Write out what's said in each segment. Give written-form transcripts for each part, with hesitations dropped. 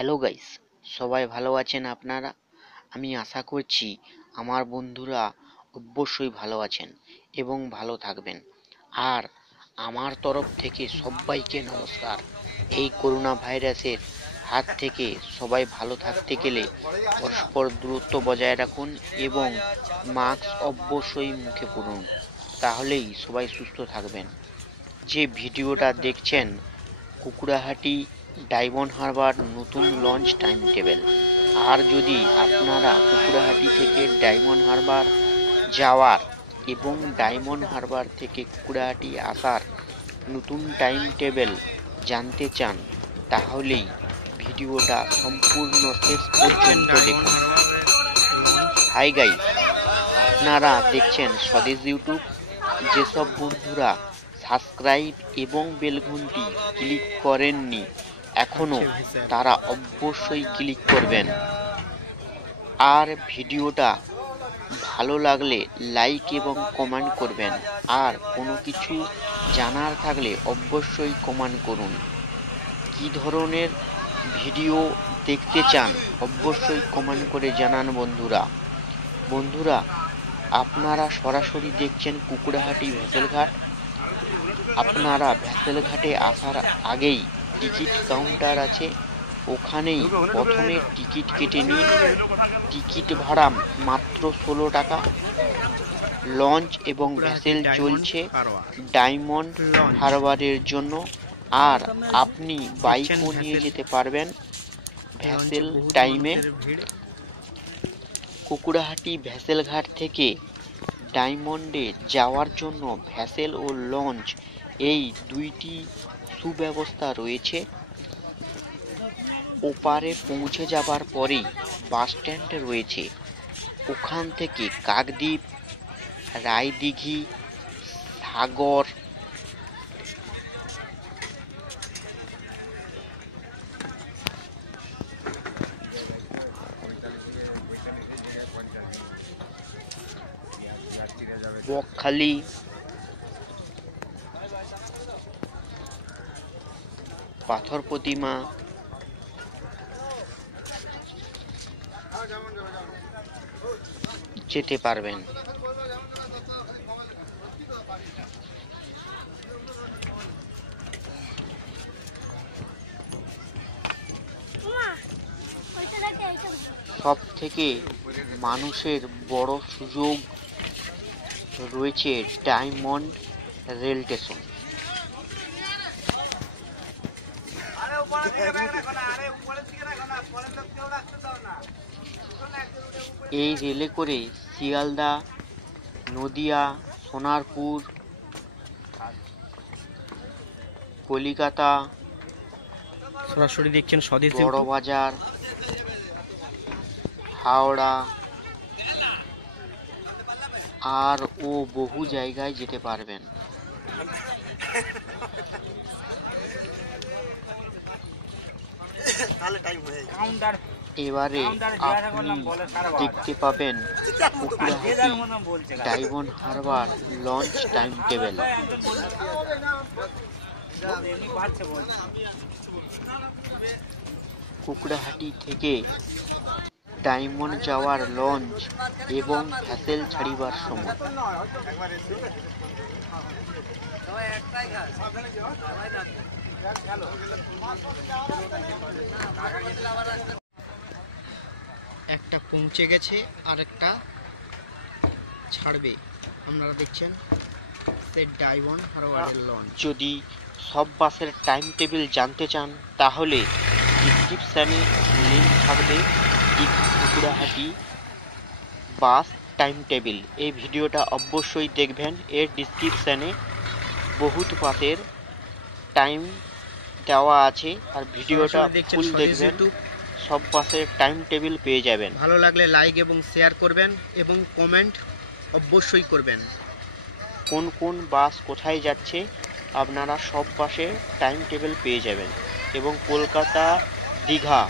Hello guys, সবাই ভালো আছেন আপনারা? আমি আশা করছি আমার বন্ধুরা অবশ্যই ভালো আছেন এবং ভালো থাকবেন। আর আমার তরফ থেকে সবাইকে নমস্কার। এই করোনা ভাইরাসের হাত থেকে সবাই ভালো থাকতে গেলে পরস্পর দূরত্ব বজায় রাখুন এবং মাস্ক অবশ্যই মুখে পরুন, তাহলেই সবাই সুস্থ থাকবেন। যে ভিডিওটা দেখছেন, কুকুরাহাটি ডায়মন্ড হারবার নতুন লঞ্চ টাইম টেবিল। আর যদি আপনারা কুকুরাহাটি থেকে ডায়মন্ড হারবার যাওয়ার এবং ডায়মন্ড হারবার থেকে কুকুরাহাটি আসার নতুন টাইম টেবিল জানতে চান, তাহলেই ভিডিওটা সম্পূর্ণ শেষ পর্যন্ত দেখুন। হাই গাইস, আপনারা দেখছেন স্বদেশ ইউটিউব। যেসব বন্ধুরা সাবস্ক্রাইব এবং বেলঘন্টি ক্লিক করেননি এখনো, তারা অবশ্যই ক্লিক করবেন। আর ভিডিওটা ভালো লাগলে লাইক এবং কমেন্ট করবেন। আর কোনো কিছু জানার থাকলে অবশ্যই কমেন্ট করুন। কি ধরনের ভিডিও দেখতে চান অবশ্যই কমেন্ট করে জানান বন্ধুরা। আপনারা সরাসরি দেখছেন কুকুরাহাটি ভেসেলঘাট। আপনারা ভেসেলঘাটে আসার আগেই টিকিট কাউন্টার আছে, ওখানেই প্রথমে টিকিট কেটে নিন। টিকিট ভাড়া মাত্র 16 টাকা। লঞ্চ এবং ভেসেল চলছে ডায়মন্ড হারবারের জন্য। আর আপনি বাইকও নিয়ে যেতে পারবেন ভেসেল টাইমে। কুকুরাহাটি ভেসেলঘাট থেকে ডায়মন্ডে যাওয়ার জন্য ভেসেল ও লঞ্চ এই দুইটি সুব্যবস্থা রয়েছে। ওপারে পৌঁছে যাবার পরেই বাস স্ট্যান্ড রয়েছে, ওখান থেকে কাকদ্বীপ, রায়দিঘি, সাগর, বকখালি, পাথর প্রতিমা, যেতে পারবেন। সব থেকে মানুষের বড় সুযোগ রয়েছে ডায়মন্ড রেল স্টেশন। এই রেলে করে শিয়ালদা, নদিয়া, সোনারপুর, কলিকাতা, সরাসরি দেখছেন স্বদেশ বড়বাজার, হাওড়া আর ও বহু জায়গায় যেতে পারবেন। এবারে আপনি দেখতে পাবেন Kukurahati Diamond Harbour launch time table. Kukurahati থেকে ডায়মন্ড যাওয়ার লঞ্চ এবং ভেসেল ছাড়িবার সময়। একটা পৌঁছে গেছে আর একটা ছাড়বে। আপনারা দেখছেন সে ডায়মন্ড হারবারের লঞ্চ। যদি সব বাসের টাইম টেবিল জানতে চান, তাহলে ডিসক্রিপশানে লিঙ্ক থাকবে কুকুরাহাটি বাস টাইম টেবিল। এই ভিডিওটা অবশ্যই দেখবেন। এর ডিসক্রিপশানে বহুত বাসের টাইম দেওয়া আছে, আর ভিডিওটা ফুল দেখবেন, সব বাসের টাইম টেবিল পেয়ে যাবেন। ভালো লাগলে লাইক এবং শেয়ার করবেন এবং কমেন্ট অবশ্যই করবেন। কোন কোন বাস কোথায় যাচ্ছে আপনারা সব বাসে টাইম টেবিল পেয়ে যাবেন। এবং কলকাতা, দীঘা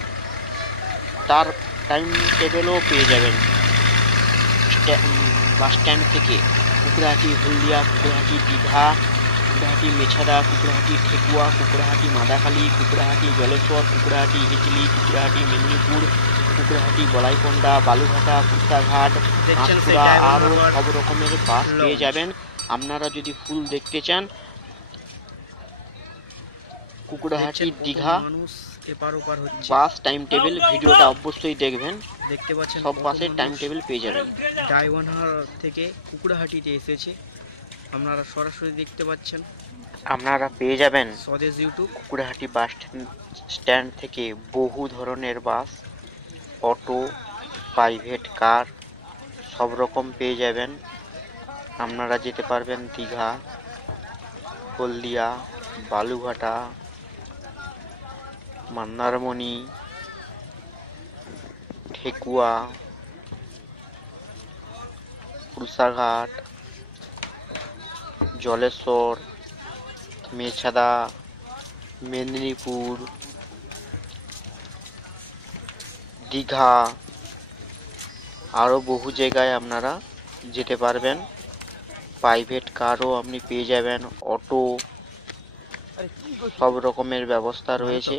তার টাইম টেবিলও পেয়ে যাবেন বাস স্ট্যান্ড থেকে। কুকুরাহাটি, হলদিয়া, কুকুরাহাটি, দীঘা, কুকড়াহাটি মেছাদা, কুকড়াহাটি ঠেকুয়া, কুকড়াহাটি মাদাখালী, কুকড়াহাটি জলেশ্বর, কুকড়াহাটি হিজলি, কুকড়াহাটি মেদিনীপুর, কুকড়াহাটি গলাইকোন্ডা, বালুঘাটা, কুর্তাঘাট, দেখছেন আঁশপুরা, সেই ডায়মন্ড আরও হারবার সব রকমের বাস পেয়ে লঞ্চ। যাবেন। আপনারা যদি ফুল দেখতে চান কুকড়াহাটি দেখছেন কত দীঘা মানুষ এপার ওপার হচ্ছে। বাস টাইম টেবিল ভিডিওটা অবশ্যই দেখবেন, দেখতে পাচ্ছেন সব কত বাসের টাইম মানুষ টেবিল পেয়ে যাবেন। ডায়মন্ডহার থেকে কুকুড়াহাটিতে এসেছে, আপনারা সরাসরি দেখতে পাচ্ছেন। আপনারা পেয়ে যাবেন স্বদেশ ইউটিউব। কুকড়াহাটি বাস স্ট্যান্ড থেকে বহু ধরনের বাস, অটো, প্রাইভেট কার সব রকম পেয়ে যাবেন। আপনারা যেতে পারবেন দীঘা, হলদিয়া, বালুঘাটা, মন্দারমণি, ঠেকুয়া, পুরসাঘাট, জলেশ্বর, মেছাদা, মেদিনীপুর, দীঘা, আরও বহু জায়গায় আপনারা যেতে পারবেন। প্রাইভেট কারও আপনি পেয়ে যাবেন, অটো, সব রকমের ব্যবস্থা রয়েছে।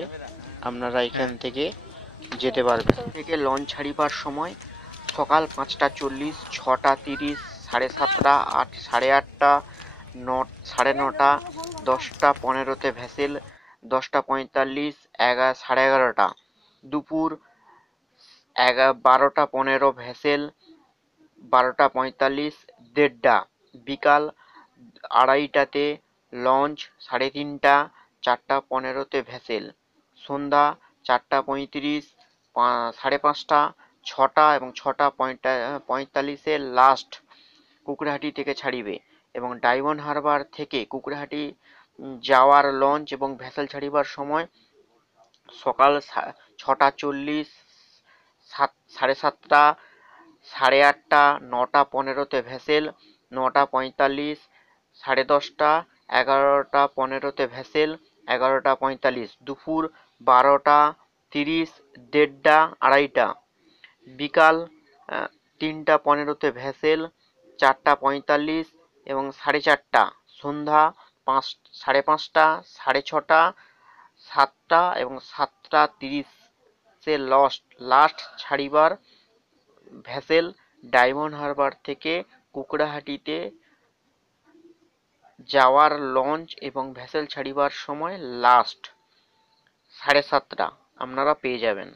আপনারা এখান থেকে যেতে পারবেন। থেকে লঞ্চ ছাড়িবার সময় সকাল 5:40, 6:30, 7:30, 8, 8:30, 9:30, 10:15 ভ্যাসেল, 10:45, 11:30, দুপুর 12:15 ভ্যাসেল, 12:45, 1:30, বিকাল 2:30 লঞ্চ, 3:30, 4:15 ভ্যাসেল, সন্ধ্যা 4:35, 5:30, 6টা এবং 6:45 লাস্ট কুকড়াহাটি থেকে ছাড়িবে। এবং ডায়মন্ড হারবার থেকে কুকড়াহাটি যাওয়ার লঞ্চ এবং ভ্যাসেল ছাড়িবার সময় সকাল 6:40, 7:30, 8:30, 9:15 ভ্যাসেল, 9:45, 10:30, 11:15 ভ্যাসেল, 11:45, দুপুর 12:30, 1:30, 2:30, বিকাল 3:15 ভ্যাসেল, 4:45 এবং 4:30, সন্ধ্যা 5:30, 6:30, 7টা এবং 7:30 লাস্ট ছাড়িবার ভ্যাসেল ডায়মন্ড হারবার থেকে কুকড়াহাটিতে যাওয়ার লঞ্চ এবং ভ্যাসেল ছাড়িবার সময় লাস্ট 7:30 আপনারা পেয়ে যাবেন।